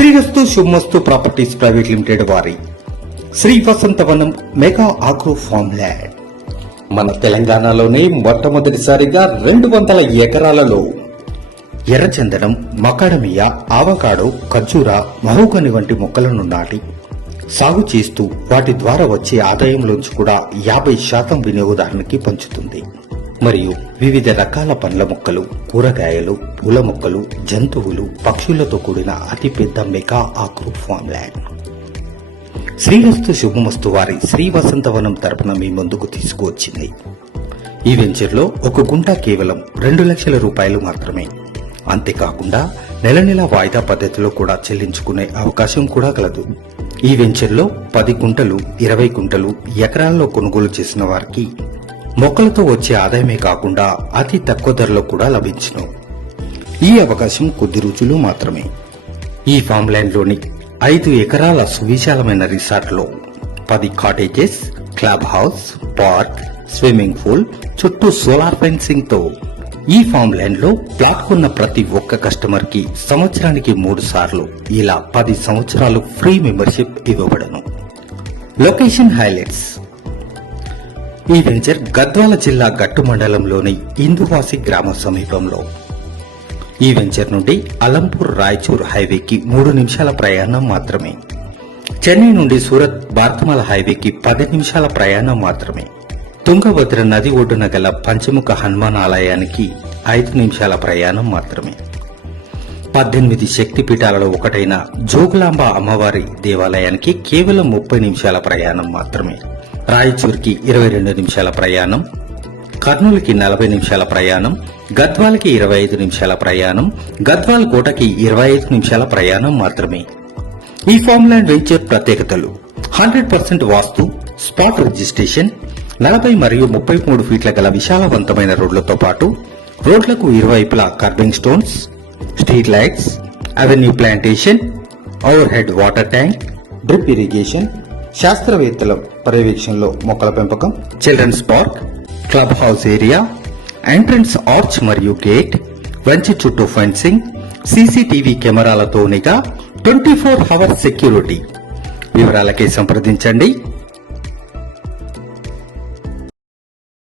శ్రీరస్తు శుభమస్తు properties private limited వారి Shri Vasanthavanam mega agro farm land మన తెలంగాణలోనే మొట్టమొదటిసారిగా 200 ఎకరాలలో ఎర్రచందనం, మకాడమియా, ఆవకాడో, ఖర్జూర, మహోగని వంటి మొక్కలను నాటి సాగు చేస్తూ వాటి ద్వారా వచ్చే ఆదాయంలోంచి కూడా 50% వినియోగదారునికి పంచుతుంది. మరియు వివిధ రకాల పండ్ల మొక్కలు, కూరగాయలు, పూల మొక్కలు, జంతువులు, పక్షులతో కూడిన అతిపెద్ద మెగా ఆగ్రో ఫార్మ్ ల్యాండ్ శ్రీరస్తు శుభమస్తు వారి శ్రీ వసంతవనం తరపున మీ ముందుకు తీసుకువచ్చింది. ఈ వెంచర్లో ఒక గుంట కేవలం 2 లక్షల రూపాయలు మాత్రమే. అంతేకాకుండా నెల నెల వాయిదా పద్ధతిలో కూడా చెల్లించుకునే అవకాశం కూడా కలదు. ఈ వెంచర్లో 10 గుంటలు, 20 గుంటలు ఎకరాల్లో కొనుగోలు చేసిన వారికి మొక్కలతో వచ్చే ఆదాయమే కాకుండా అతి తక్కువ ధరలో కూడా లభించును. ఈ అవకాశం కొద్ది రోజులు మాత్రమే. ఈ ఫామ్ ల్యాండ్ లోని 5 ఎకరాల సువిశాలమైన రిసార్ట్లో 10 cottages, club house, park, swimming pool, చుట్టూ సోలార్ ఫెన్సింగ్ తో ఈ ఫామ్ ల్యాండ్ లో ప్లాట్ కొన్న ప్రతి ఒక్క కస్టమర్ కి సంవత్సరానికి 3 సార్లు ఇలా 10 సంవత్సరాలు ఫ్రీ మెంబర్షిప్ ఇవ్వబడను. లొకేషన్ హైలైట్స్: ఈ వెంచర్ గద్వాల జిల్లా గట్టు మండలంలోని ఇందువాసి గ్రామ సమీపంలో. ఈ వెంచర్ నుండి అలంపూర్ రాయచూర్ హైవేకి 3 నిమిషాల ప్రయాణం మాత్రమే. చెన్నై నుండి సూరత్ భారతమాల హైవేకి 10 నిమిషాల ప్రయాణం మాత్రమే. తుంగభద్ర నది ఒడ్డున గల పంచముఖ హనుమాన్ ఆలయానికి 5 నిమిషాల ప్రయాణం మాత్రమే. 18 శక్తిపీఠాలలో ఒకటైన జోగులాంబ అమ్మవారి దేవాలయానికి కేవలం 30 నిమిషాల ప్రయాణం మాత్రమే. రాయచూర్కి 22 నిమిషాల ప్రయాణం, కర్నూలుకి 40 నిమిషాల ప్రయాణం, గద్వాలకి 25 నిమిషాల ప్రయాణం, గద్వాల్ కోటకి 25 నిమిషాల ప్రయాణం మాత్రమే. ఈ ఫామ్ ల్యాండ్ వెంచర్ ప్రత్యేకతలు: 100% వాస్తు, స్పాట్ రిజిస్ట్రేషన్, 40 మరియు 33 ఫీట్ల గల విశాలవంతమైన రోడ్లతో పాటు రోడ్లకు ఇరువైపులా curbing stones, street lights, avenue plantation, overhead water tank, drip irrigation, శాస్త్రవేత్తల పర్యవేక్షణలో మొక్కల పెంపకం, children's park, clubhouse area, entrance arch మరియు గేట్, వెంచర్ చుట్టూ ఫెన్సింగ్, సీసీటీవీ కెమెరాలతో నిఘా, 24 hours సెక్యూరిటీ. వివరాలకై సంప్రదించండి